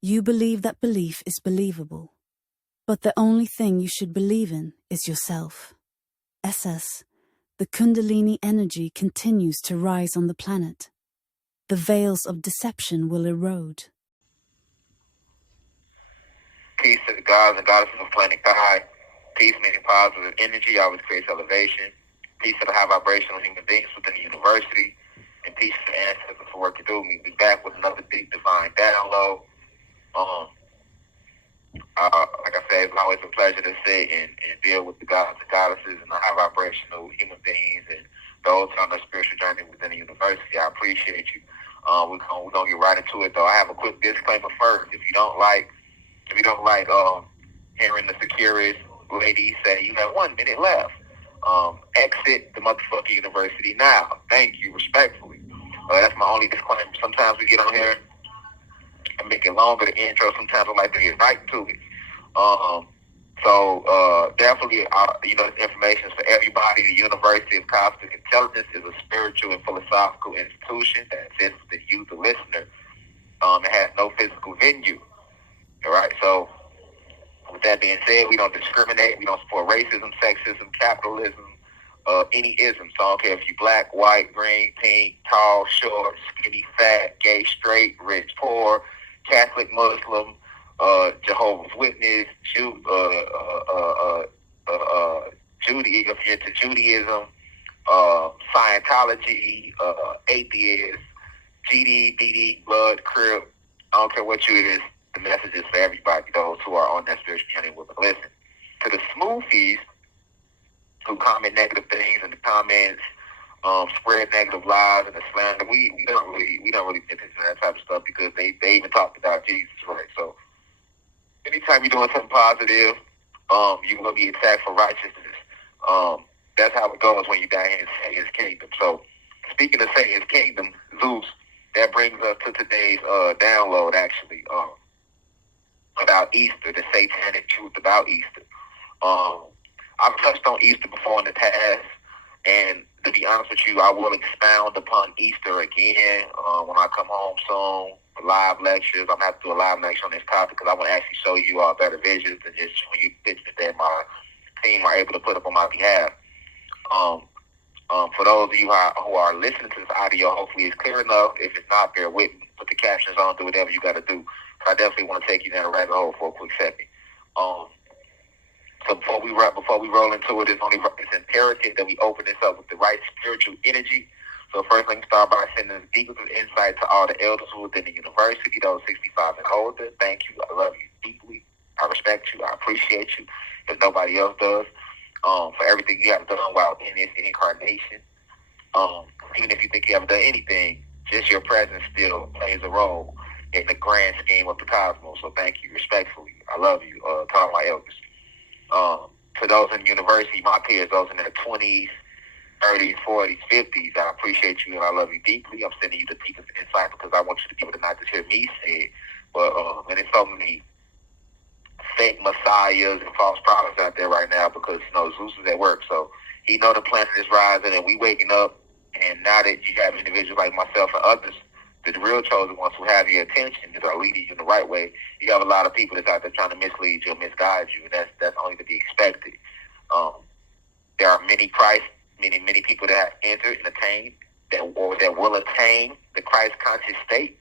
You believe that belief is believable. But the only thing you should believe in is yourself. SS, the Kundalini energy continues to rise on the planet. The veils of deception will erode. Peace to the gods and goddesses of planet Kai. Peace meaning positive energy always creates elevation. Peace to the high vibrational human beings within the university. And peace to the ancestors for working through me. Be back with another big divine download. Like I said, it's always a pleasure to sit and deal with the gods and goddesses and the high vibrational human beings and those on their spiritual journey within the university. I appreciate you. We're gonna get right into it though. I have a quick disclaimer first. If you don't like hearing the securist lady say you have 1 minute left, exit the motherfucking university now. Thank you, respectfully. That's my only disclaimer. Sometimes we get on here and make it longer, the intro. Sometimes I like to get right to it. Definitely, this information is for everybody. The University of Cosmic Intelligence is a spiritual and philosophical institution that exists within you, the listener. It has no physical venue. All right, so with that being said, we don't discriminate. We don't support racism, sexism, capitalism, any ism. So I don't care if you're black, white, green, pink, tall, short, skinny, fat, gay, straight, rich, poor, Catholic, Muslim, Jehovah's Witness, Judaism, if you're into Judaism, Scientology, atheist, GD, BD, Blood, Crip. I don't care what you it is. The message is for everybody, those who are on that spiritual journey will listen. To the smoothies who comment negative things in the comments, spread negative lies and the slander, we don't really get into that type of stuff because they even talked about Jesus, right? So anytime you're doing something positive, you're gonna be attacked for righteousness. That's how it goes when you die in Satan's kingdom. So speaking of Satan's kingdom, Zeus, that brings us to today's download actually. About Easter, the satanic truth about Easter. I've touched on Easter before in the past, and to be honest with you, I will expound upon Easter again when I come home soon. Live lectures. I'm going to have to do a live lecture on this topic because I want to actually show you all better visions than just showing you pictures that my team are able to put up on my behalf. For those of you who are listening to this audio, hopefully it's clear enough. If it's not, bear with me. Put the captions on, do whatever you got to do. I definitely want to take you down a rabbit hole for a quick second. So before we roll into it, it's imperative that we open this up with the right spiritual energy. So first, let me start by sending the deepest of insight to all the elders within the university, those 65 and older. Thank you. I love you deeply. I respect you. I appreciate you, if nobody else does, for everything you have done while in this incarnation. Even if you think you haven't done anything, just your presence still plays a role in the grand scheme of the cosmos. So thank you, respectfully. I love you, to all my elders. To those in the university, my peers, those in their 20s, 30s, 40s, 50s, I appreciate you and I love you deeply. I'm sending you the deepest insight because I want you to be able to not just hear me say it, but and there's so many fake messiahs and false prophets out there right now because, Zeus is at work. So he know the planet is rising and we waking up. And now that you have individuals like myself and others, the real chosen ones who have your attention, that are leading you in the right way, you have a lot of people that's out there trying to mislead you and misguide you, and that's only to be expected. There are many people that have entered and attained that will attain the Christ conscious state,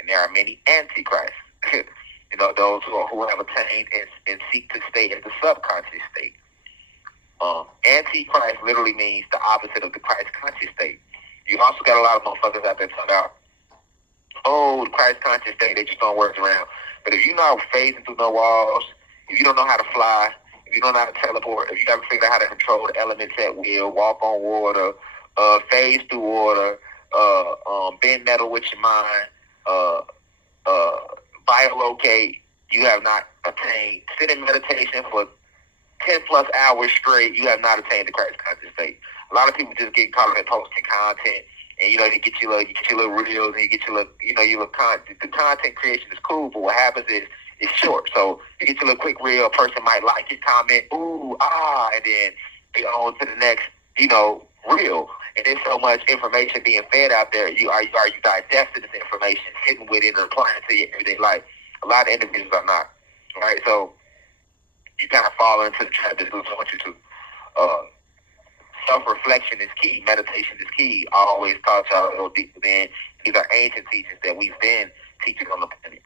and there are many antichrists. Those who have attained and seek to stay in the subconscious state. Antichrist literally means the opposite of the Christ conscious state. You also got a lot of motherfuckers out there talking about, the Christ conscious state, they just don't work around. But if you're not phasing through no walls, if you don't know how to fly, if you don't know how to teleport, if you haven't figured out how to control the elements at will, walk on water, phase through water, bend metal with your mind, biolocate, you have not attained. Sit in meditation for 10 plus hours straight, you have not attained the Christ conscious state. A lot of people just get caught up in posting content, and they get your little reels, and you get your little content. The content creation is cool, but what happens is it's short. So you get your little quick reel, a person might like it, comment, ooh, and then they on to the next, reel. And there's so much information being fed out there. Are you digesting this information, sitting with it, and applying it to your everyday life? A lot of individuals are not, right? So you kind of fall into the trap that Zeus wants you to. Self-reflection is key. Meditation is key. I always taught y'all to go deeper than. These are ancient teachings that we've been teaching on the planet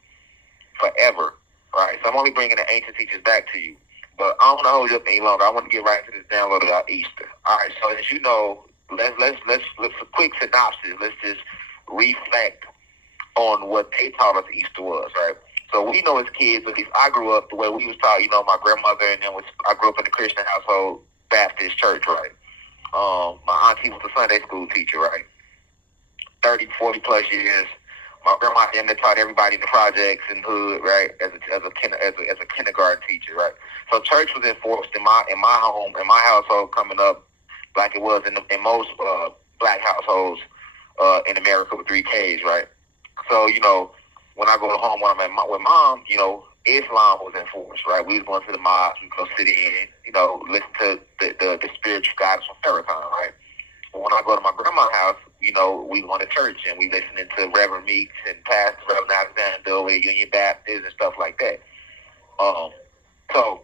forever, right? So I'm only bringing the ancient teachers back to you. But I don't want to hold you up any longer. I want to get right into this download about Easter. All right, so as you know, let's a quick synopsis. Let's just reflect on what they taught us Easter was, right? So we know as kids, at least I grew up the way we was taught. You know, my grandmother, and then I grew up in a Christian household, Baptist church, right? My auntie was a Sunday school teacher, right? 30, 40 plus years. My grandma then taught everybody in the projects and hood, right? As a kindergarten teacher, right? So church was enforced in my home, in my household, coming up like it was in most black households in America with 3Ks, right? So you know, when I go to home, when I'm with mom, you know, Islam was enforced, right? We was going to the mosque, we go sit in, you know, listen to the spiritual guidance from Farrakhan, right? But when I go to my grandma's house, you know, we go to church and we listening to Reverend Meeks and Pastor Reverend Alexander, Union Baptist and stuff like that. So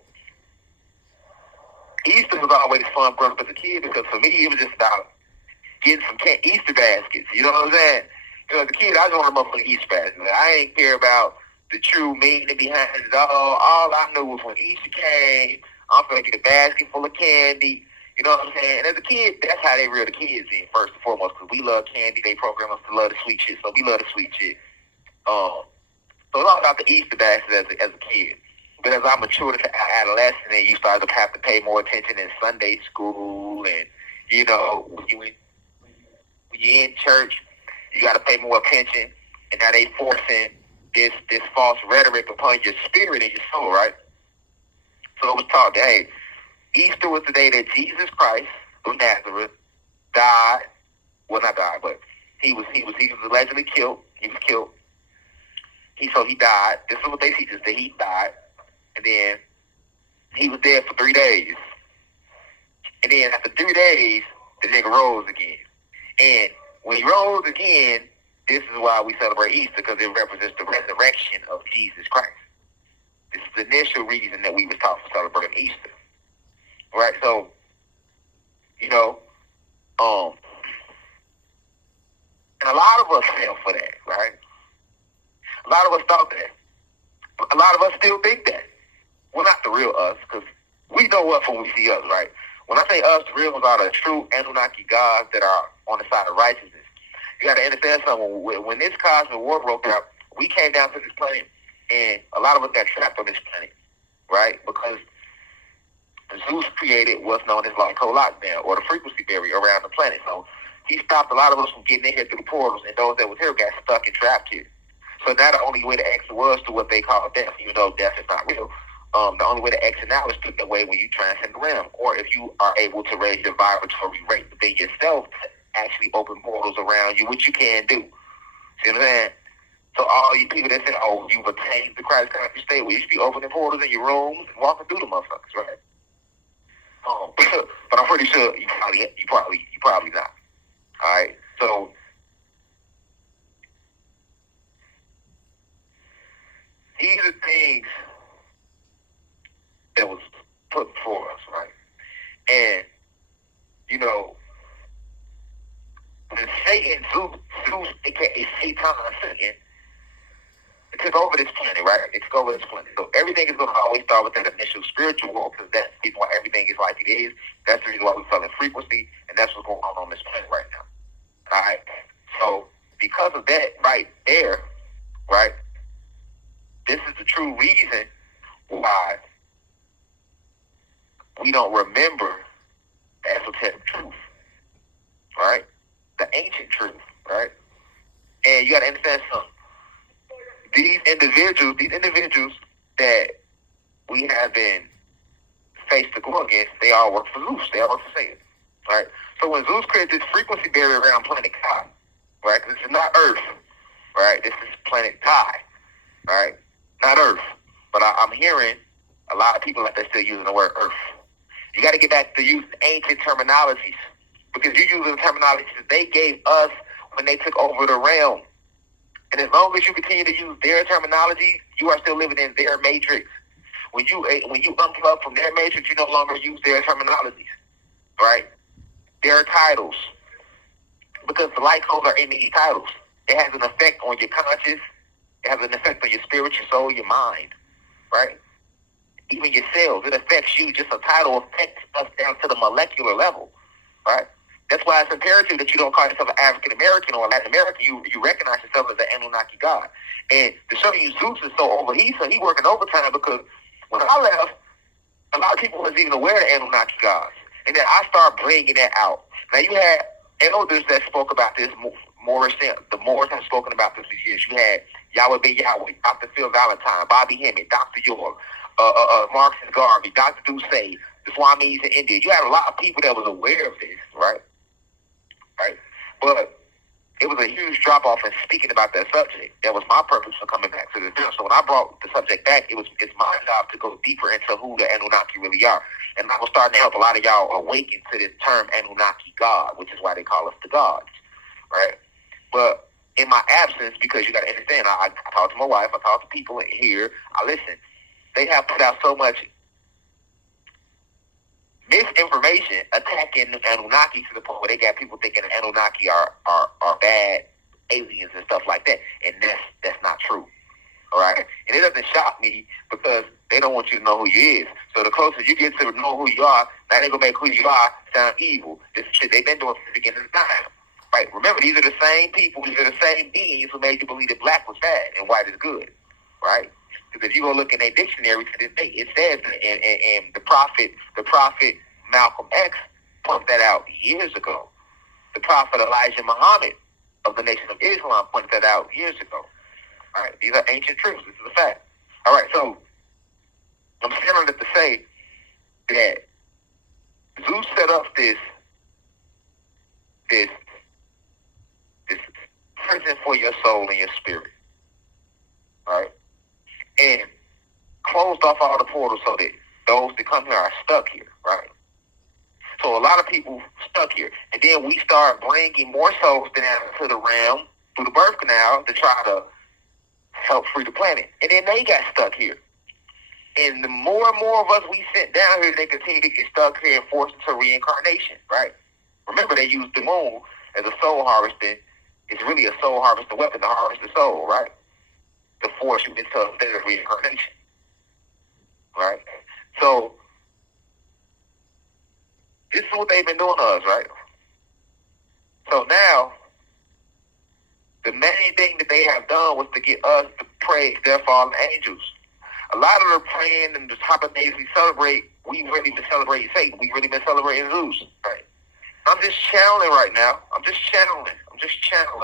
Easter was always fun growing up as a kid because for me it was just about getting some Easter baskets. You know what I'm saying? You know, as a kid, I just wanted a motherfucking Easter basket. I ain't care about the true meaning behind it all. All I knew was when Easter came, I'm going to get a basket full of candy. You know what I'm saying? And as a kid, that's how they reel the kids in, first and foremost, because we love candy. They program us to love the sweet shit, so we love the sweet shit. So it's all about the Easter basket as a kid. But as I matured into adolescence, and you started to have to pay more attention in Sunday school, and, you know, when you're in church, you got to pay more attention, and now they forcing this false rhetoric upon your spirit and your soul, right? So it was taught that, hey, Easter was the day that Jesus Christ of Nazareth died. Well, not died, but he was allegedly killed. He was killed. So he died. This is what they teach us, that he died, and then he was dead for 3 days, and then after 3 days, the nigga rose again, and when he rose again, this is why we celebrate Easter, because it represents the resurrection of Jesus Christ. This is the initial reason that we was taught for celebrating Easter. Right? So, you know, and a lot of us fell for that, right? A lot of us thought that. A lot of us still think that. Well, not the real us, because we know us when we see us, right? When I say us, the real ones are the true Annunaki gods that are on the side of righteousness. You got to understand something. When this cosmic war broke out, we came down to this planet, and a lot of us got trapped on this planet, right? Because Zeus created what's known as like lockdown, or the frequency barrier around the planet. So he stopped a lot of us from getting in here through the portals, and those that was here got stuck and trapped here. So now the only way to exit was to what they call death, even though death is not real. The only way to exit now is to the way when you transcend the realm, or if you are able to raise your vibratory rate within yourself to actually open portals around you, which you can do. See what I'm saying? So all you people that say, oh, you've attained the Christ conscious state, well, you should be opening portals in your rooms and walking through the motherfuckers, right? But I'm pretty sure you probably not. All right, so these are things that was put before us, right? And you know, when Satan, Zeus, aka Satan, Satan, took over this planet, right? It took over this planet. So everything is going to always start with that initial spiritual war, because that's the reason why everything is like it is. That's the reason why we fell in frequency, and that's what's going on this planet right now. All right? So because of that right there, right, this is the true reason why we don't remember the esoteric truth, right? The ancient truth, right? And you got to understand something. These individuals that we have been faced to go against, they all work for Zeus. They all work for Satan, right? So when Zeus created this frequency barrier around planet Kai, right? This is not Earth, right? This is planet Kai, right? Not Earth. But I'm hearing a lot of people out there still using the word Earth. You got to get back to using ancient terminologies, because you're using the terminologies that they gave us when they took over the realm. And as long as you continue to use their terminology, You are still living in their matrix. When you unplug from their matrix, you no longer use their terminologies, right? Their titles, because the light codes are in these titles. It has an effect on your conscious. It has an effect on your spirit, your soul, your mind, right? Even your cells. It affects you. Just a title affects us down to the molecular level, right? That's why it's imperative that you don't call yourself an African American or Latin American. You recognize yourself as an Annunaki god. And to show you Zeus is so over, he working overtime, because when I left, a lot of people wasn't even aware of Annunaki gods. And then I started bringing that out. Now you had elders that spoke about this. The Moors have spoken about this for years. You had Yahweh Ben Yahweh, Dr. Phil Valentine, Bobby Hemmett, Dr. York, Marcus Garvey, Dr. Duce, the Swamis in India. You had a lot of people that was aware of this, right? Right? But it was a huge drop-off in speaking about that subject. That was my purpose for coming back to this now. So when I brought the subject back, it's my job to go deeper into who the Anunnaki really are. And I was starting to help a lot of y'all awaken to this term Anunnaki God, which is why they call us the gods, right? But in my absence, because you got to understand, I talk to my wife, I talk to people here, I listen. They have put out so much misinformation attacking Anunnaki to the point where they got people thinking Anunnaki are bad aliens and stuff like that, and that's not true. All right, and it doesn't shock me, because they don't want you to know who you is. So the closer you get to know who you are, now they're gonna make who you are sound evil. This shit they've been doing since the beginning of time. Right? Remember, these are the same people, these are the same beings who made you believe that black was bad and white is good. Right? Because if you go look in their dictionary to this day, it says, and the prophet Malcolm X pointed that out years ago. The prophet Elijah Muhammad of the Nation of Islam pointed that out years ago. All right, these are ancient truths. This is a fact. All right, so I'm saying that to say that Zeus set up this prison for your soul and your spirit. All right, and closed off all the portals so that those that come here are stuck here, right? So a lot of people stuck here. And then we start bringing more souls down to the realm through the birth canal to try to help free the planet. And then they got stuck here. And the more and more of us we sent down here, they continue to get stuck here and forced into reincarnation, right? Remember, they used the moon as a soul harvesting. It's really a soul harvesting weapon to harvest the soul, right? To force you into a state of reincarnation, right? So this is what they've been doing to us, right? So now, the main thing that they have done was to get us to praise their fallen angels. A lot of the praying and the type of days we celebrate, we really been celebrating Satan. We really been celebrating Zeus, right? I'm just channeling right now. I'm just channeling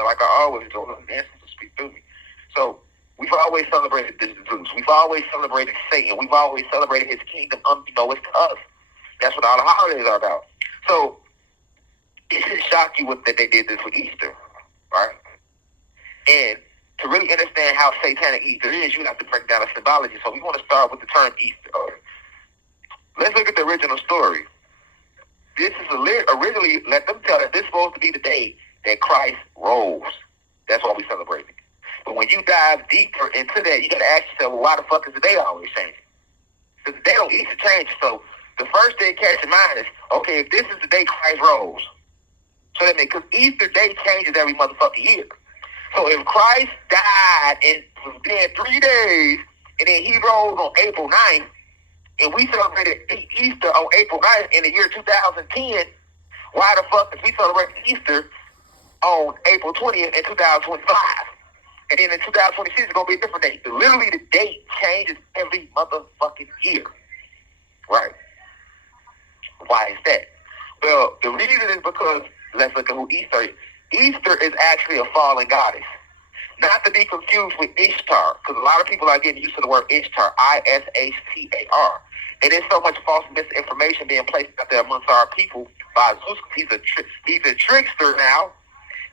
like I always do. The answers to speak through me. So we've always celebrated this Zeus. We've always celebrated Satan. We've always celebrated his kingdom unbeknownst to us. That's what all the holidays are about. So it should shock you that they did this with Easter, right? And to really understand how satanic Easter is, you have to break down the symbology. So we want to start with the term Easter. Let's look at the original story. This is originally, let them tell us, this is supposed to be the day that Christ rose. That's why we celebrate it. But when you dive deeper into that, you got to ask yourself, well, why the fuck is the day always changing? Because the day on Easter changes. So the first thing catch your mind is, okay, if this is the day Christ rose, so that means, because Easter day changes every motherfucking year. So if Christ died and was dead 3 days, and then he rose on April 9th, and we celebrated Easter on April 9th in the year 2010, why the fuck is we celebrating Easter on April 20th in 2025? And then in 2026, it's going to be a different date. Literally, the date changes every motherfucking year. Right? Why is that? Well, the reason is because, let's look at who Easter is. Easter is actually a fallen goddess. Not to be confused with Ishtar, because a lot of people are getting used to the word Ishtar, I-S-H-T-A-R. And there's so much false misinformation being placed out there amongst our people by Zeus. He's a trickster now.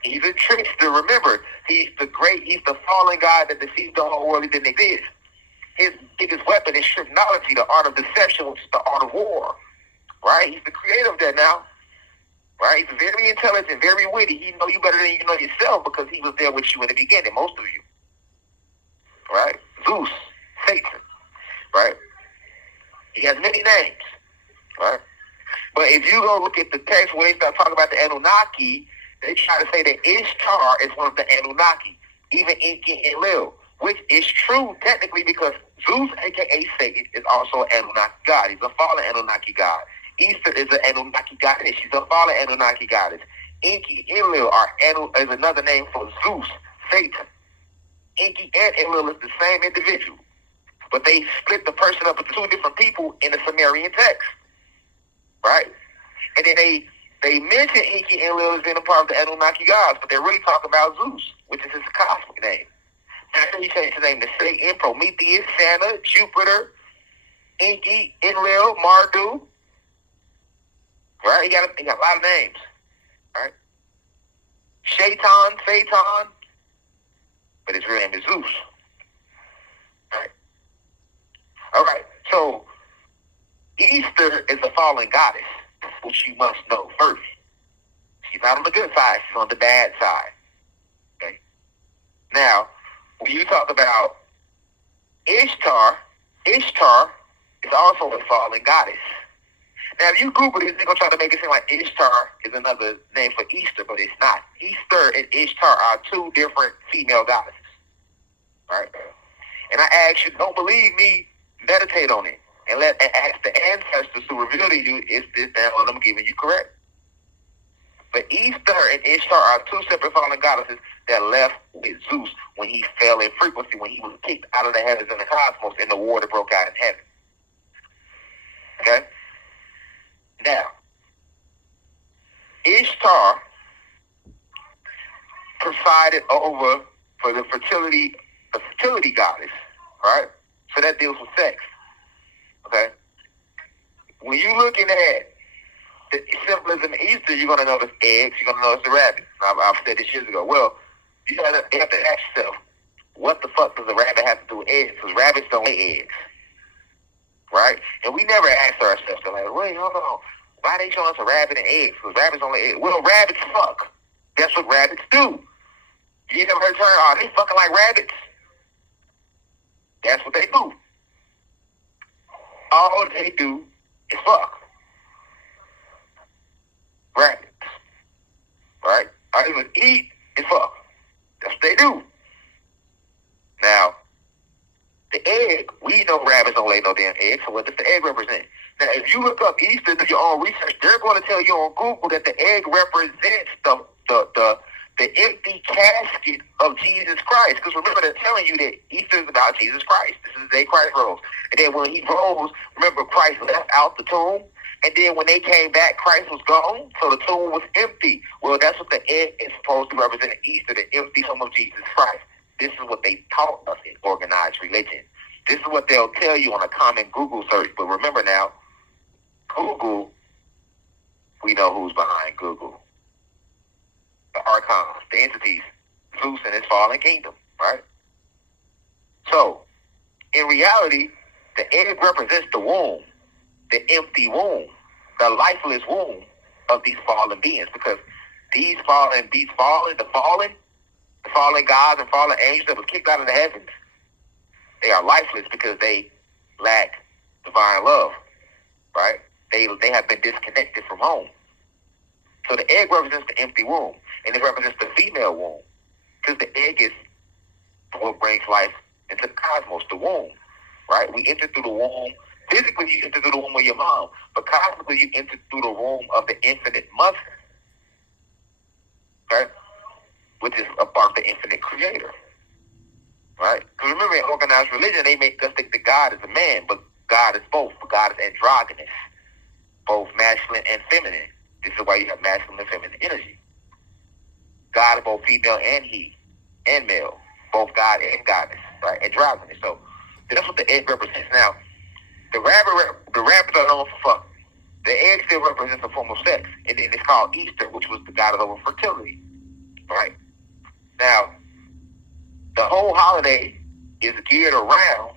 He's a trickster. Remember, he's the fallen god that deceived the whole world. He didn't exist. His biggest weapon is technology, the art of deception, which is the art of war. Right? He's the creator of that now. Right? He's very intelligent, very witty. He know you better than you know yourself because he was there with you in the beginning, most of you. Right? Zeus. Satan, right? He has many names, right? But if you go look at the text where they start talking about the Annunaki, they try to say that Ishtar is one of the Anunnaki, even Enki and Lil, which is true technically because Zeus, aka Satan, is also an Anunnaki god. He's a fallen Anunnaki god. Easter is an Anunnaki goddess. She's a fallen Anunnaki goddess. Enki and Enlil is another name for Zeus, Satan. Enki and Enlil is the same individual, but they split the person up into two different people in the Sumerian text, right? And then they mention Enki and Enlil as being a part of the Anunnaki gods, but they're really talking about Zeus, which is his cosmic name. After he changed his name to Satan, Prometheus, Santa, Jupiter, Enki, Enlil, Marduk, right? He got a lot of names, right? Shaitan, Satan, but his real name is Zeus. Right? All right. So Easter is a fallen goddess, which you must know first. She's not on the good side; she's on the bad side. Okay. Now, when you talk about Ishtar is also a fallen goddess. Now, if you Google this, they're going to try to make it seem like Ishtar is another name for Easter, but it's not. Easter and Ishtar are two different female goddesses. Right? And I ask you, don't believe me, meditate on it. And ask the ancestors to reveal to you, is this that what I'm giving you correct? But Easter and Ishtar are two separate fallen goddesses that left with Zeus when he fell in frequency, when he was kicked out of the heavens and the cosmos and the war that broke out in heaven. Okay? Now, Ishtar presided over for the fertility goddess, right? So that deals with sex. Okay? When you're looking at the symbolism of Easter, you're going to notice eggs, you're going to notice the rabbit. I've said this years ago. Well, you have to ask yourself, what the fuck does a rabbit have to do with eggs? Because rabbits don't lay eggs. Right? And we never asked ourselves, like, wait, hold on. Why they showing us a rabbit and eggs? Because rabbits don't lay eggs. Well, rabbits fuck. That's what rabbits do. You never heard the term, oh, they fucking like rabbits? That's what they do. All they do is fuck. Rabbits. Right? All they do is eat and fuck. That's what they do. Now, the egg, we know rabbits don't lay no damn eggs, so what does the egg represent? Now, if you look up Easter, do your own research, they're going to tell you on Google that the egg represents the empty casket of Jesus Christ. Because remember, they're telling you that Easter is about Jesus Christ. This is the day Christ rose. And then when he rose, remember, Christ left out the tomb. And then when they came back, Christ was gone, so the tomb was empty. Well, that's what the egg is supposed to represent at Easter, the empty tomb of Jesus Christ. This is what they taught us in organized religion. This is what they'll tell you on a common Google search. But remember now, Google, we know who's behind Google. The archons, the entities, Zeus and his fallen kingdom, right? So, in reality, the egg represents the womb, the empty womb, the lifeless womb of these fallen beings, because the fallen gods and fallen angels that were kicked out of the heavens, they are lifeless because they lack divine love, right? They have been disconnected from home. So the egg represents the empty womb, and it represents the female womb, because the egg is what brings life into the cosmos, the womb, right? We enter through the womb. Physically, you enter through the womb of your mom, but cosmically, you enter through the womb of the infinite mother, okay? Which is a part of the infinite creator, right? Because remember, in organized religion, they make us think that God is a man, but God is both. But God is androgynous, both masculine and feminine. This is why you have masculine and feminine energy. God is both female and he, and male, both God and goddess, right? Androgynous. So that's what the egg represents. Now, the rabbits are known for fuck. The egg still represents a form of sex, and then it's called Easter, which was the goddess over fertility, right? Now, the whole holiday is geared around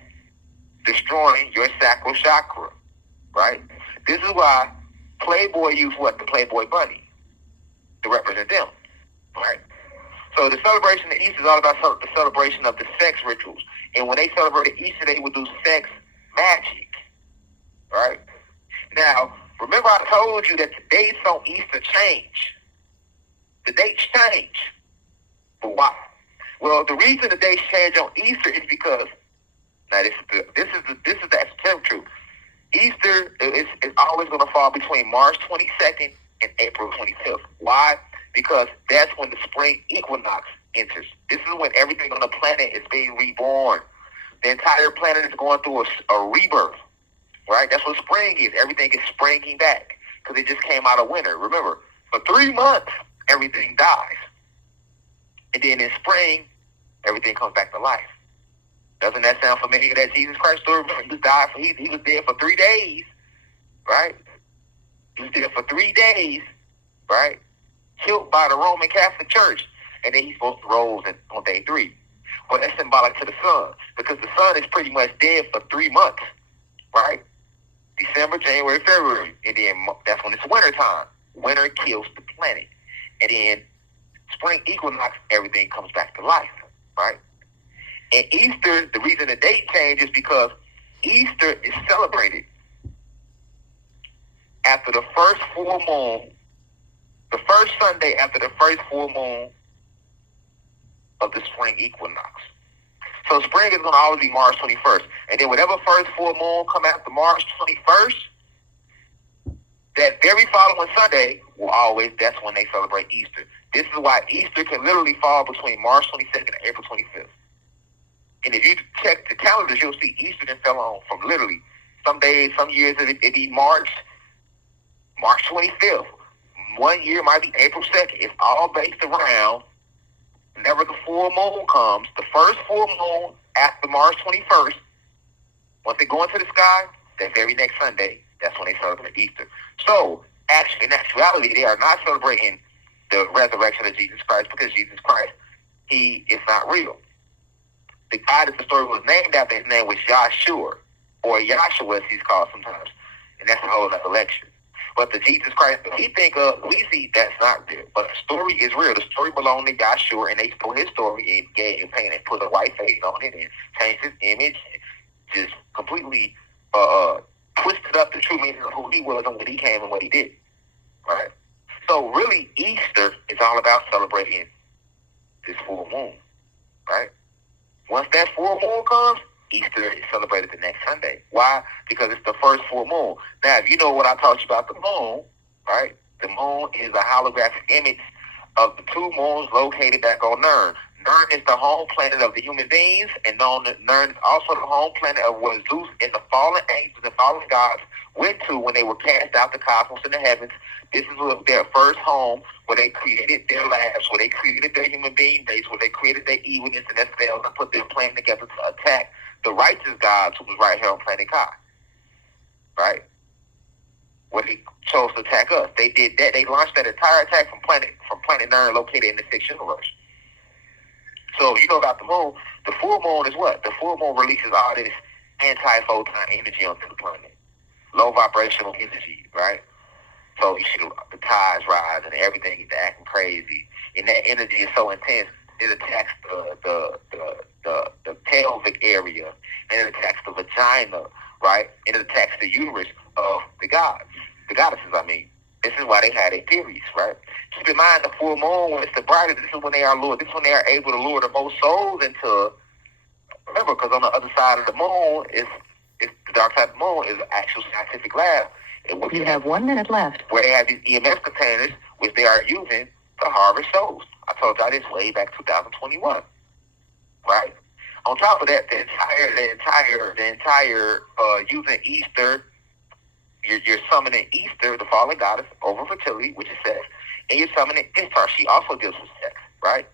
destroying your sacral chakra, right? This is why Playboy used what? The Playboy bunny to represent them, right? So the celebration of Easter is all about the celebration of the sex rituals. And when they celebrated Easter, they would do sex magic, right? Now, remember I told you that the dates on Easter change. The dates change. But why? Well, the reason the dates change on Easter is because, now this is the esoteric truth. Easter is always going to fall between March 22nd and April 25th. Why? Because that's when the spring equinox enters. This is when everything on the planet is being reborn. The entire planet is going through a rebirth, right? That's what spring is. Everything is springing back because it just came out of winter. Remember, for 3 months, everything dies. And then in spring, everything comes back to life. Doesn't that sound familiar? That Jesus Christ story? He was dead for 3 days, right? He was dead for 3 days, right? Killed by the Roman Catholic Church. And then he's supposed to rise on day 3. Well, that's symbolic to the sun because the sun is pretty much dead for 3 months, right? December, January, February. And then that's when it's winter time. Winter kills the planet. And then spring equinox, everything comes back to life, right? And Easter, the reason the date changes is because Easter is celebrated after the first full moon, the first Sunday after the first full moon of the spring equinox. So spring is going to always be March 21st. And then whatever first full moon come after March 21st, that very following Sunday that's when they celebrate Easter. This is why Easter can literally fall between March 22nd and April 25th. And if you check the calendars, you'll see Easter then fell on from literally some days, some years it be March 25th. 1 year might be April 2nd. It's all based around whenever the full moon comes, the first full moon after March 21st, once they go into the sky, that very next Sunday, that's when they celebrate Easter. So, actually, in actuality, they are not celebrating the resurrection of Jesus Christ because Jesus Christ, he is not real. The guy that the story was named after, his name was Yahshua, or Yahshua as he's called sometimes. And that's the whole resurrection. But the Jesus Christ that we think of, we see that's not real. But the story is real. The story belonged to Yahshua, and they stole his story and gave him paint and put a white face on it and changed his image, just completely twisted up the true meaning of who he was and what he came and what he did. Right? So really, Easter is all about celebrating this full moon. Right? Once that full moon comes, Easter is celebrated the next Sunday. Why? Because it's the first full moon. Now, if you know what I taught you about the moon, right? The moon is a holographic image of the 2 moons located back on Nern. Nern is the home planet of the human beings, and Nern is also the home planet of what Zeus and the fallen angels and fallen gods went to when they were cast out the cosmos in the heavens. This is their first home where they created their labs, where they created their human being base, where they created their evilness and their spells and put their plan together to attack the righteous gods who was right here on planet Kai. Right? Where they chose to attack us. They did that. They launched that entire attack from planet Nern located in the 6th universe. So you know about the moon. The full moon is what? The full moon releases all this anti-photon energy onto the planet. Low vibrational energy, right? So you see the tides rise and everything is acting crazy. And that energy is so intense, it attacks the pelvic area, and it attacks the vagina, right? And it attacks the uterus of the goddesses, I mean. This is why they had their periods, right? Keep in mind the full moon, when it's the brightest, this is when they are able to lure the most souls into. Remember, because on the other side of the moon is the dark side of the moon is an actual scientific lab. You have 1 minute left. Where they have these EMF containers, which they are using to harvest souls. I told y'all this way back 2021, right? On top of that, the entire using Easter, you're summoning Easter, the fallen goddess, over fertility, which is sex, and you're summoning Ishtar. She also deals with sex, right?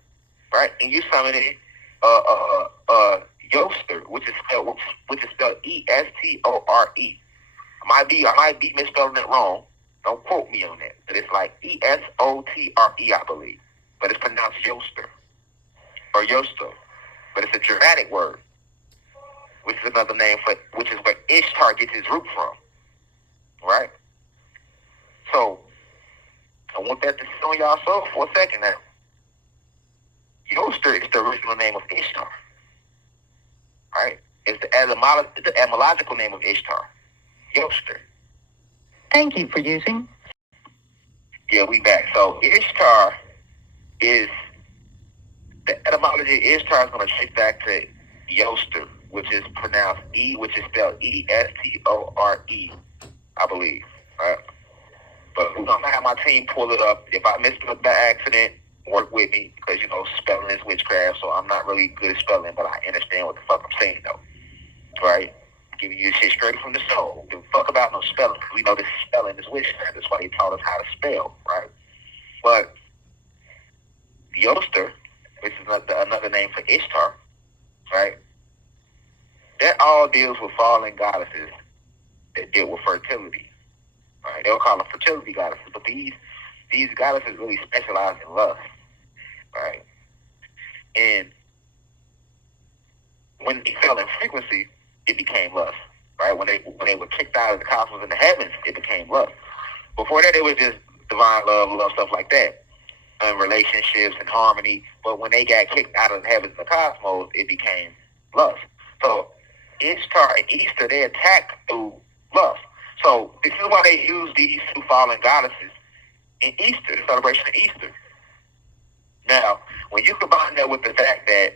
Right, and you're summoning Yoster, which is spelled Estore. I might be misspelling it wrong. Don't quote me on that. But it's like Esotre, I believe. But it's pronounced Yoster or Yosto. But it's a Germanic word, which is another name which is where Ishtar gets his root from. Right? So I want that to sit on y'all soul for a second now. Yoster is the original name of Ishtar. right? It's the etymological name of Ishtar, Yoster. Thank you for using. Yeah, we back. So Ishtar is, the etymology of Ishtar is going to trace back to Yoster, which is pronounced which is spelled Estore, I believe, right? But we're going to have my team pull it up. If I missed it by accident, work with me, because, spelling is witchcraft, so I'm not really good at spelling, but I understand what the fuck I'm saying, though, right? Giving you shit straight from the soul. Give a fuck about no spelling, because we know this spelling is witchcraft. That's why he taught us how to spell, right? But Yoster, which is another name for Ishtar, right? That all deals with fallen goddesses that deal with fertility, right? They'll call them fertility goddesses, but these goddesses really specialize in lust, right? And when they fell in frequency, it became lust, right? When they were kicked out of the cosmos in the heavens, it became lust. Before that, it was just divine love, stuff like that, and relationships and harmony. But when they got kicked out of the heavens and the cosmos, it became lust. So Ishtar and Easter, they attack through lust. So this is why they use these two fallen goddesses in Easter, the celebration of Easter. Now, when you combine that with the fact that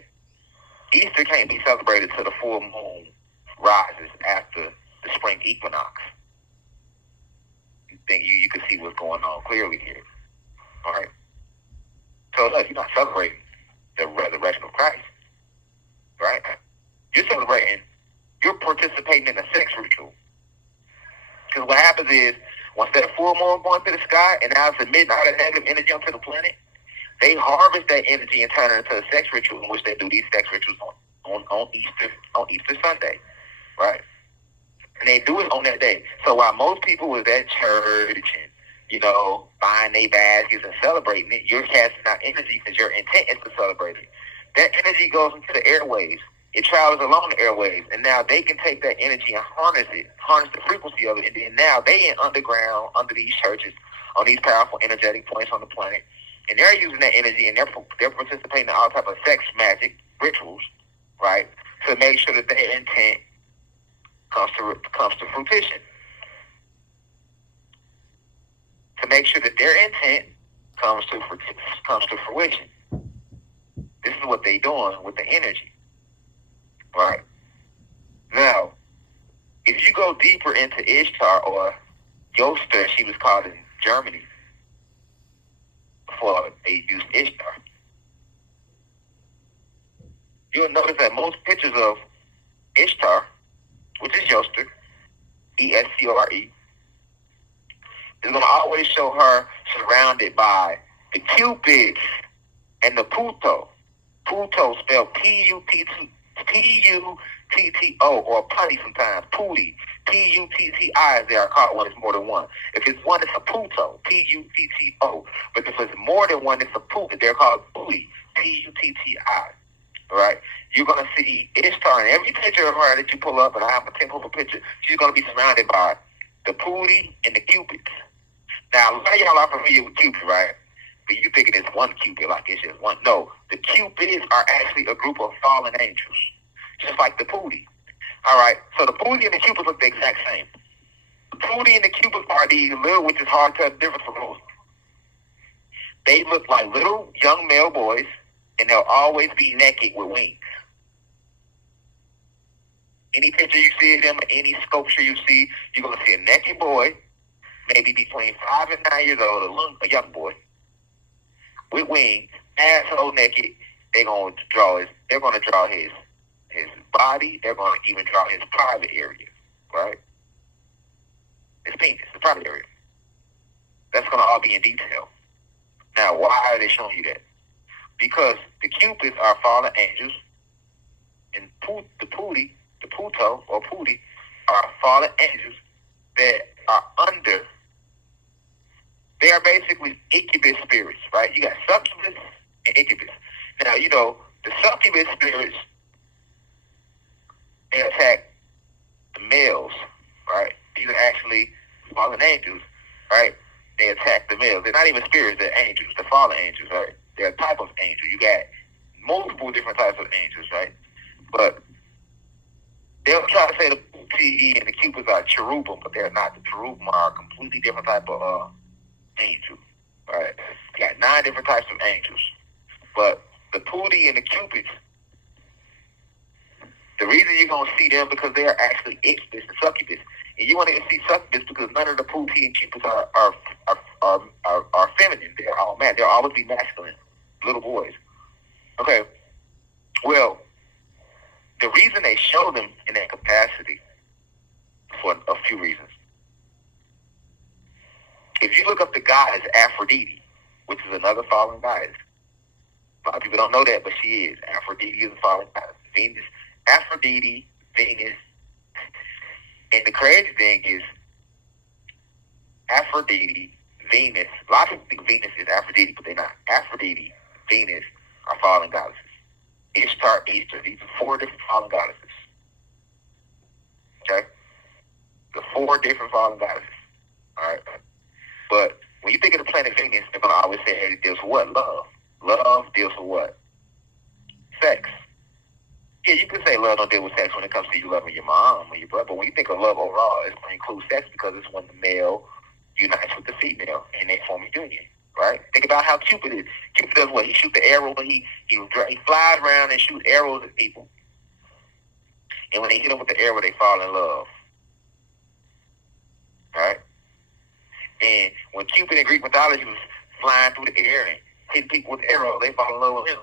Easter can't be celebrated till the full moon rises after the spring equinox, then you can see what's going on clearly here. All right? So look, you're not celebrating the resurrection of Christ, right? You're participating in a sex ritual. Because what happens is, once that full moon going through the sky and now it's emitting all that negative energy onto the planet, they harvest that energy and turn it into a sex ritual, in which they do these sex rituals on Easter Sunday, right? And they do it on that day. So while most people was at church and, buying their baskets and celebrating it, you're casting out energy because your intent is to celebrate it. That energy goes into the airwaves. It travels along the airwaves, and now they can take that energy and harness the frequency of it, and then now they in underground, under these churches, on these powerful energetic points on the planet, and they're using that energy, and they're participating in all type of sex magic rituals, right, to make sure that their intent comes to fruition, to make sure that their intent comes to fruition. This is what they're doing with the energy, right? Now, if you go deeper into Ishtar, or Yoster, she was called in Germany before they used Ishtar, you'll notice that most pictures of Ishtar, which is Yoster, Escore, is going to always show her surrounded by the Cupids and the Puto. Puto spelled P-U-T-T-O, or putty sometimes, Pooty. P-U-T-T-I as they are called when it's more than one. If it's one, it's a Puto, P-U-T-T-O. But if it's more than one, it's a Pooty. They're called Pooty, P-U-T-T-I. All right? You're going to see Ishtar in every picture of her that you pull up, and I have a temple picture. She's going to be surrounded by the Pooty and the Cupids. Now, a lot of y'all are familiar with Cupid, right? But you thinking it's one Cupid, like it's just one. No, the Cupids are actually a group of fallen angels, just like the Pooty. All right, so the Pooty and the Cupids look the exact same. The Pooty and the Cupids are these little, which is hard to difference from those. They look like little young male boys, and they'll always be naked with wings. Any picture you see of them, any sculpture you see, you're going to see a naked boy, maybe between 5 and 9 years old, a young boy, with wings, asshole naked. They're going to draw his body. They're going to even draw his private area, right? His penis, the private area. That's going to all be in detail. Now, why are they showing you that? Because the Cupids are fallen angels, and the Puto or Pooty are fallen angels that are under. They are basically incubus spirits, right? You got succubus and incubus. Now, the succubus spirits, they attack the males, right? These are actually fallen angels, right? They attack the males. They're not even spirits, they're angels, the fallen angels, right? They're a type of angel. You got multiple different types of angels, right? But they'll try to say the PE and the Cupids are cherubim, but they're not. The cherubim are a completely different type of angel. Right? You got 9 different types of angels. But the Pootie and the Cupids, the reason you're going to see them because they are actually incubus and succubus. And you want to see succubus because none of the Pootie and Cupids are feminine. They're all man. They'll always be masculine, little boys. Okay. Well, the reason they show them in that capacity for a few reasons. If you look up the goddess Aphrodite, which is another fallen goddess, a lot of people don't know that, but she is. Aphrodite is a fallen goddess. Venus, Aphrodite, Venus. And the crazy thing is, Aphrodite, Venus, a lot of people think Venus is Aphrodite, but they're not. Aphrodite, Venus are fallen goddesses. Ishtar, Easter, these are 4 different fallen goddesses. Okay? The 4 different fallen goddesses. Alright? But when you think of the planet Venus, they're going to always say, hey, it deals with what? Love. Love deals with what? Sex. Yeah, you can say love don't deal with sex when it comes to you loving your mom or your brother. But when you think of love overall, it's going to include sex because it's when the male unites with the female and they form a union. Right? Think about how Cupid is. Cupid does what? He shoots the arrow, but he flies around and shoots arrows at people. And when they hit them with the arrow, they fall in love. Right? And when Cupid in Greek mythology was flying through the air and hitting people with arrows, they fall in love with him.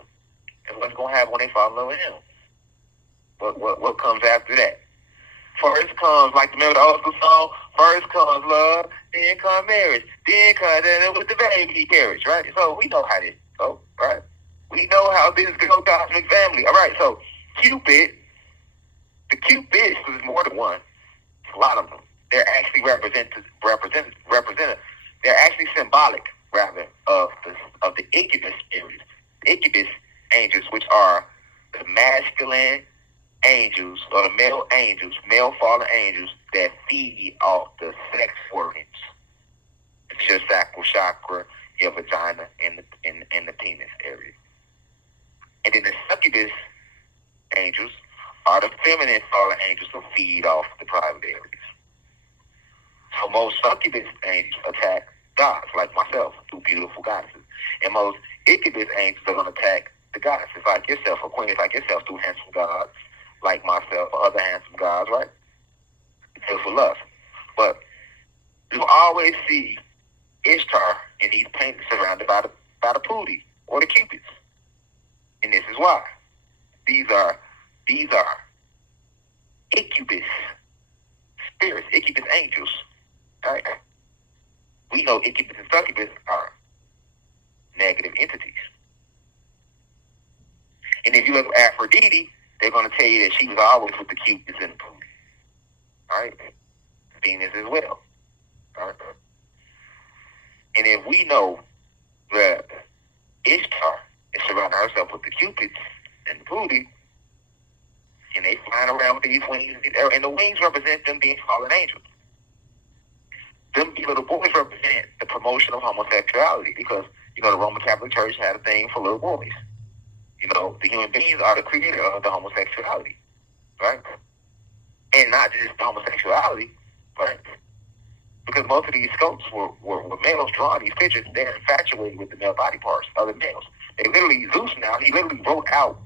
And what's going to happen when they fall in love with him? What comes after that? First comes, like the remember the old school song, first comes love, then comes marriage, then comes with the baby carriage, right? So we know how this goes, right? We know how this goes, cosmic family. All right, so Cupid, the Cupids, there's more than one, a lot of them. They're actually representative. They're actually symbolic, rather, of the incubus spirits, the incubus angels, which are the masculine angels or the male fallen angels that feed off the sex organs. It's your sacral chakra, your vagina, and the penis area. And then the succubus angels are the feminine fallen angels who feed off the private areas. So most succubus angels attack gods like myself through beautiful goddesses. And most incubus angels are going to attack the goddesses like yourself or queens like yourself through handsome gods like myself or other handsome gods, right? It's for love. But you always see Ishtar in these paintings surrounded by the Pootie or the Cupids. And this is why. These are incubus spirits, incubus angels. Right? We know incubus and succubus are negative entities. And if you look at Aphrodite, they're going to tell you that she was always with the Cupids and the Pootie. All right? Venus as well. All right? And if we know that Ishtar is surrounding herself with the Cupids and the Pootie, and they flying around with these wings, and the wings represent them being fallen angels. Them little boys represent the promotion of homosexuality because, the Roman Catholic Church had a thing for little boys. The human beings are the creator of the homosexuality, right? And not just the homosexuality, right? Because most of these sculptures were males drawing these pictures. They're infatuated with the male body parts, other males. They literally, Zeus now, he literally wrote out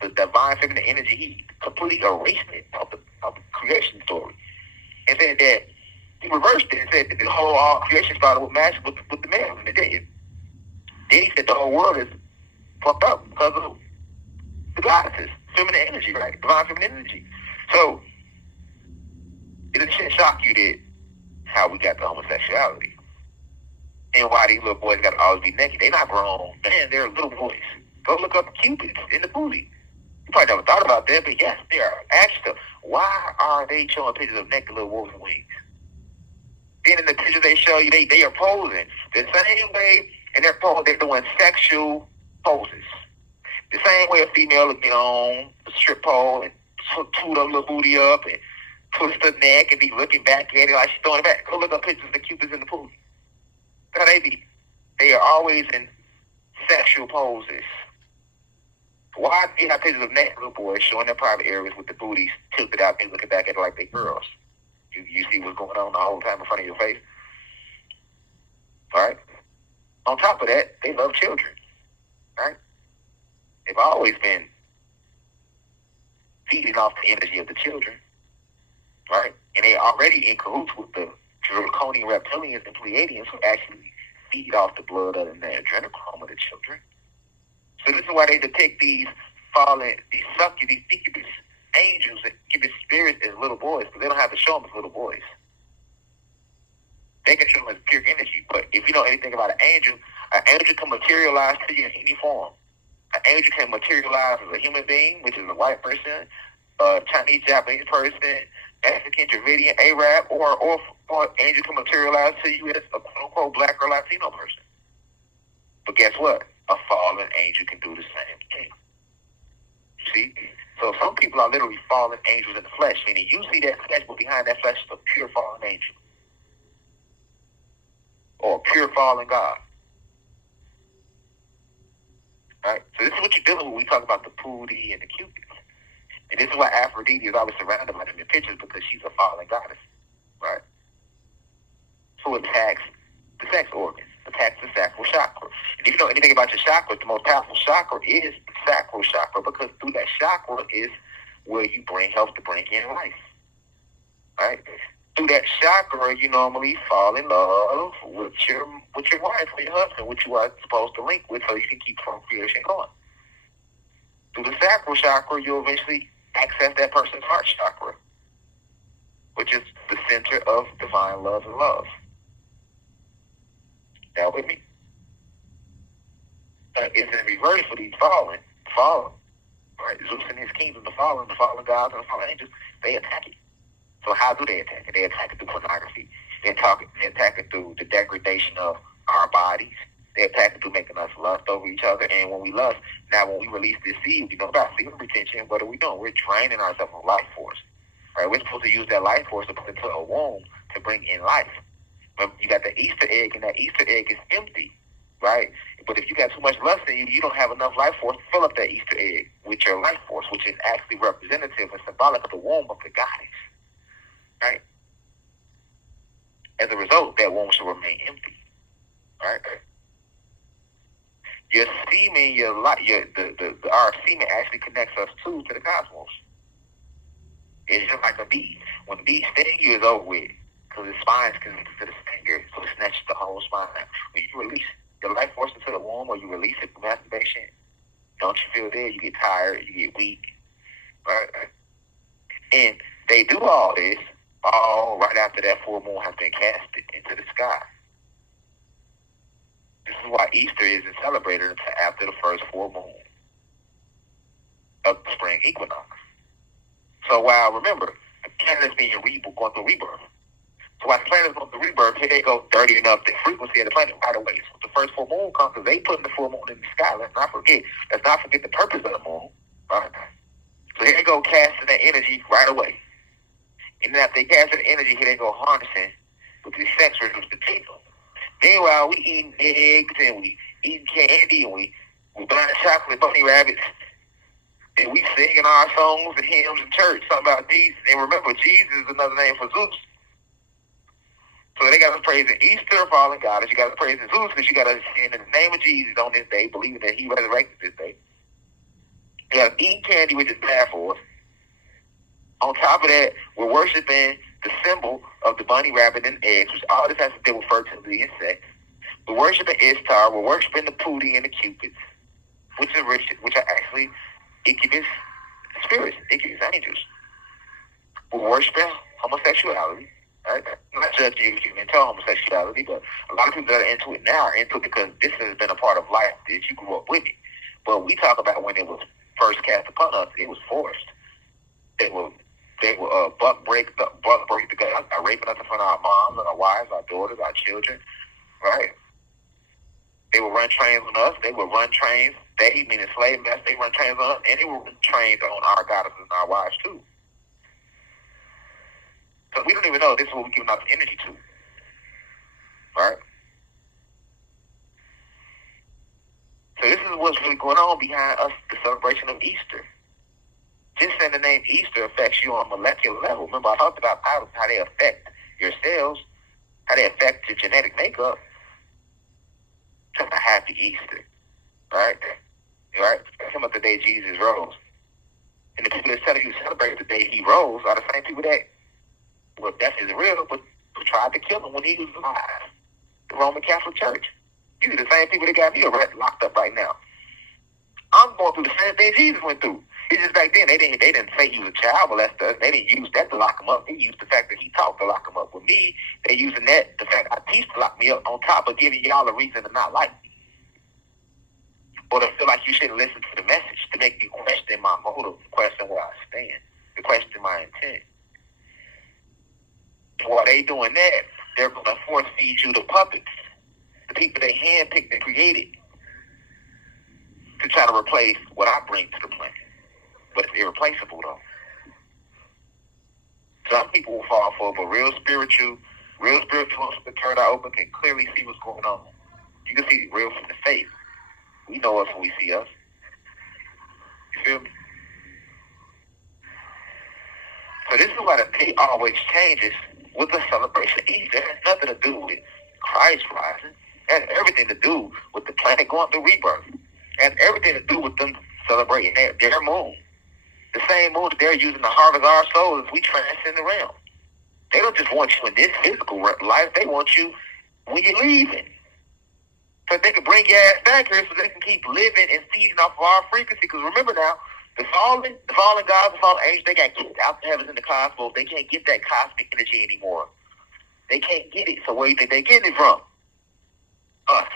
the divine feminine energy. He completely erased it of the creation story. And said that he reversed it and said that the whole creation started with the males, and it did. Then he said the whole world is fucked up because of the goddesses, feminine energy, right? Divine feminine energy. So, it should shock you that how we got the homosexuality. And why these little boys got to always be naked. They're not grown. Man, they're little boys. Go look up Cupids in the Pootie. You probably never thought about that, but yes, they are. Ask them, why are they showing pictures of naked little boys with wings? Then in the pictures they show you, they are posing the same way, and they're doing sexual poses. The same way a female would get on a strip pole and toot her little booty up and twist her neck and be looking back at it like she's throwing it back. Go look up pictures of the Cupids in the Pootie. That's how they be. They are always in sexual poses. Why do you have pictures of naked little boys showing their private areas with the booties tilted out and looking back at it like they girls? You see what's going on the whole time in front of your face? All right? On top of that, they love children. Right? They've always been feeding off the energy of the children. Right? And they already in cahoots with the draconian reptilians and Pleiadians who actually feed off the blood of the adrenochrome of the children. So this is why they depict these fallen, these incubus angels and incubus spirits as little boys, because they don't have to show them as little boys. They can show them as pure energy. But if you know anything about an angel can materialize to you in any form. An angel can materialize as a human being, which is a white person, a Chinese, Japanese person, Mexican, Dravidian, Arab, or angel can materialize to you as a quote-unquote black or Latino person. But guess what? A fallen angel can do the same thing. See? So some people are literally fallen angels in the flesh, meaning you see that flesh, but behind that flesh is a pure fallen angel. Or a pure fallen God. Right? So this is what you're dealing with when we talk about the Pootie and the Cupids. And this is why Aphrodite is always surrounded by them in pictures, because she's a fallen goddess. Right? So it attacks the sex organs, attacks the sacral chakra. And if you know anything about your chakra, the most powerful chakra is the sacral chakra, because through that chakra is where you help to bring in life. Right? Through that chakra, you normally fall in love with your wife or your husband, which you are supposed to link with so you can keep procreation going. Through the sacral chakra, you'll eventually access that person's heart chakra, which is the center of divine love and love. Now with me? It's in reverse for these fallen. Right? Zeus and his kingdom, the fallen gods and the fallen angels, they attack it. So how do they attack it? They attack it through pornography. They attack it through the degradation of our bodies. They attack it through making us lust over each other. And when we lust, now when we release this seed, we know about semen retention. What are we doing? We're draining ourselves of life force. Right? We're supposed to use that life force to put into a womb to bring in life. But you got the Easter egg, and that Easter egg is empty. Right? But if you got too much lust in you, you don't have enough life force to fill up that Easter egg with your life force, which is actually representative and symbolic of the womb of the goddess. Right? As a result, that womb should remain empty. Right? Your semen, our semen actually connects us to the cosmos. It's just like a bee. When the bee stings you, it's over with, because its spine is connected to the stinger, so it snatches the whole spine. When you release your life force into the womb, or you release it from masturbation, don't you feel there? You get tired, you get weak. Right? And they do all this all right after that full moon has been casted into the sky. This is why Easter isn't celebrated until after the first full moon of the spring equinox. So while, remember, the planet's being going through rebirth. So while the planet's going through rebirth, here they go dirtying up the frequency of the planet right away. So the first full moon comes, because they putting the full moon in the sky. Let's not forget the purpose of the moon. Right? So here they go casting that energy right away. And then after they cast that energy, here they go harnessing with these sex rituals to people. Meanwhile, we eating eggs, and we eating candy, and we buying chocolate bunny rabbits, and we singing our songs and hymns in church, talking about Jesus. And remember, Jesus is another name for Zeus. So they got us praising Easter, fallen goddess. You got us praising Zeus, because you got us saying in the name of Jesus on this day, believing that he resurrected this day. You got us eating candy, which is bad for us. On top of that, we're worshiping the symbol of the bunny, rabbit, and eggs, which all this has to do with fertility and sex. We're worshiping Ishtar. We're worshiping the Pootie and the Cupids, which are actually incubus spirits, incubus angels. We're worshiping homosexuality. Right? I'm not judging you into homosexuality, but a lot of people that are into it now are into it because this has been a part of life that you grew up with it. But we talk about when it was first cast upon us, it was forced. They will buck break the guns by raping us in front of our moms and our wives, our daughters, our children, right? They will run trains on us. They will run trains. They, meaning slave masters, they run trains on us, and they will run trains on our goddesses and our wives too. So we don't even know this is what we're giving out the energy to, right? So this is is what's really going on behind us, the celebration of Easter. Just saying the name Easter affects you on a molecular level. Remember, I talked about how they affect your cells, how they affect your genetic makeup. To a happy Easter, right? Right? Talking about the day Jesus rose. And the people that telling you to celebrate the day he rose are the same people that, well, death is real, but tried to kill him when he was alive. The Roman Catholic Church. These are the same people that got me locked up right now. I'm going through the same thing Jesus went through. It's just back then they didn't say he was a child molester. They didn't use that to lock him up. They used the fact that he talked to lock him up. With me, they using that, the fact I teach to lock me up on top of giving y'all a reason to not like me. Or to feel like you shouldn't listen to the message, to make you question my motive, question where I stand, to question my intent. While they doing that, they're going to force feed you the puppets, the people they handpicked and created, to try to replace what I bring to the planet. But it's irreplaceable, though. Some people will fall for it, but real spiritual with the third eye open can clearly see what's going on. You can see real from the face. We know us when we see us. You feel me? So this is why the day always changes with the celebration of Easter. It has nothing to do with Christ rising. It has everything to do with the planet going through rebirth. It has everything to do with them celebrating their moon. The same moon that they're using to harvest our souls as we transcend the realm. They don't just want you in this physical life. They want you when you're leaving. So they can bring your ass back here so they can keep living and feeding off of our frequency. Because remember now, the fallen gods, the fallen angels, they got kicked out the heavens in the cosmos. They can't get that cosmic energy anymore. They can't get it. So where do you think they're getting it from? Us.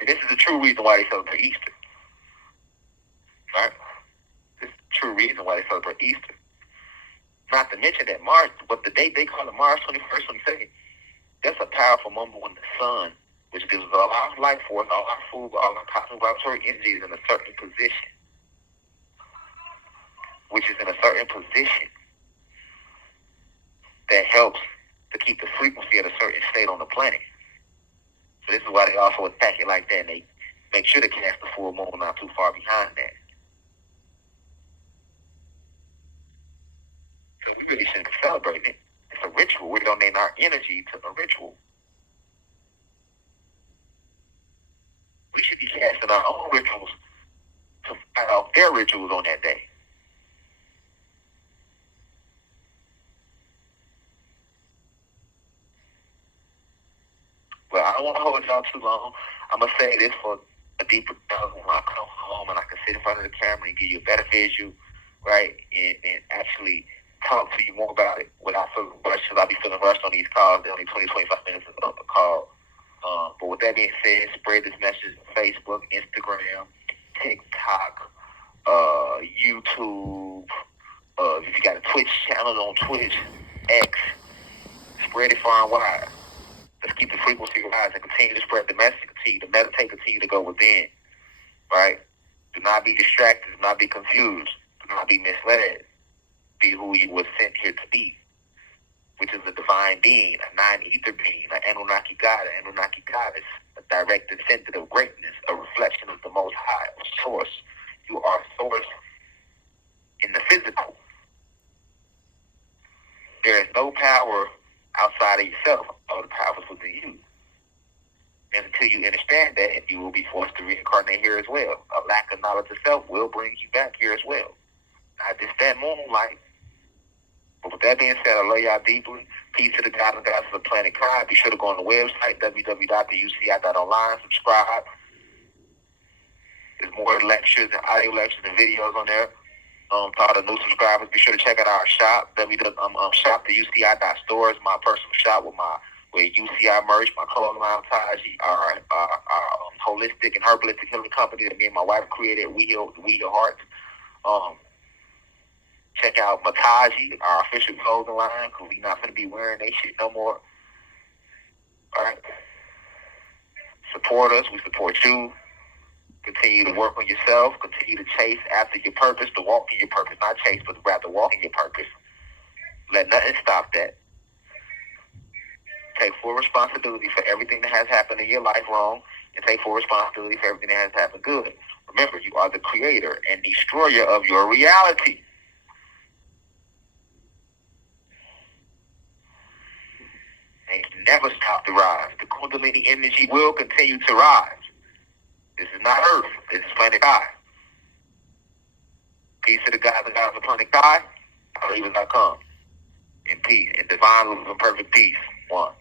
And this is the true reason why they celebrate Easter. Right? This is the true reason why they celebrate Easter. Not to mention that March, what the date they call it, March 21st, 22nd, that's a powerful moment when the sun, which gives us all our life force, all our food, all our cosmic vibratory energy, is in a certain position. Which is in a certain position that helps to keep the frequency at a certain state on the planet. So this is why they also attack it like that, and they make sure to cast the full moon not too far behind that. So we really shouldn't celebrate it. It's a ritual. We're donating our energy to a ritual. We should be casting our own rituals to find out their rituals on that day. Well, I don't want to hold y'all too long. I'm going to say this for a deeper dive when I come home and I can sit in front of the camera and give you a better visual, right? And actually talk to you more about it without feeling rushed, because I'll be feeling rushed on these calls. They're only 20, 25 minutes of the call. But with that being said, spread this message on Facebook, Instagram, TikTok, YouTube. If you got a Twitch channel on Twitch, X, spread it far and wide. Let's keep the frequency rising. Continue to spread the message. Continue to meditate. Continue to go within. Right? Do not be distracted. Do not be confused. Do not be misled. Be who you were sent here to be, which is a divine being, a non-ether being, an Annunaki god. An Annunaki goddess, a direct descendant of greatness, a reflection of the Most High, a source. You are source in the physical. There is no power outside of yourself. All the power is within you. And until you understand that, you will be forced to reincarnate here as well. A lack of knowledge of self will bring you back here as well. Not just that moonlight. But with that being said, I love y'all deeply. Peace to the God and goddess of the planet Kai. Be sure to go on the website, www.uci.online. Subscribe. There's more lectures and audio lectures and videos on there. To all the new subscribers, be sure to check out our shop. Shop.uci.store is my personal shop with UCI merch, my clothing line, Taji, our holistic and herbalistic healing company that me and my wife created, We Heal Hearts. Check out Mataji, our official clothing line, because we're not going to be wearing that shit no more. All right. Support us. We support you. Continue to work on yourself. Continue to chase after your purpose, to walk in your purpose. Not chase, but rather walk in your purpose. Let nothing stop that. Take full responsibility for everything that has happened in your life wrong. and take full responsibility for everything that has happened good. Remember, you are the creator and destroyer of your reality. And you never stop to rise. The Kundalini energy will continue to rise. This is not Earth. This is planet Kai. Peace to the gods and gods of planet Kai. I believe as I come. In peace. In divine, love, and perfect peace. One.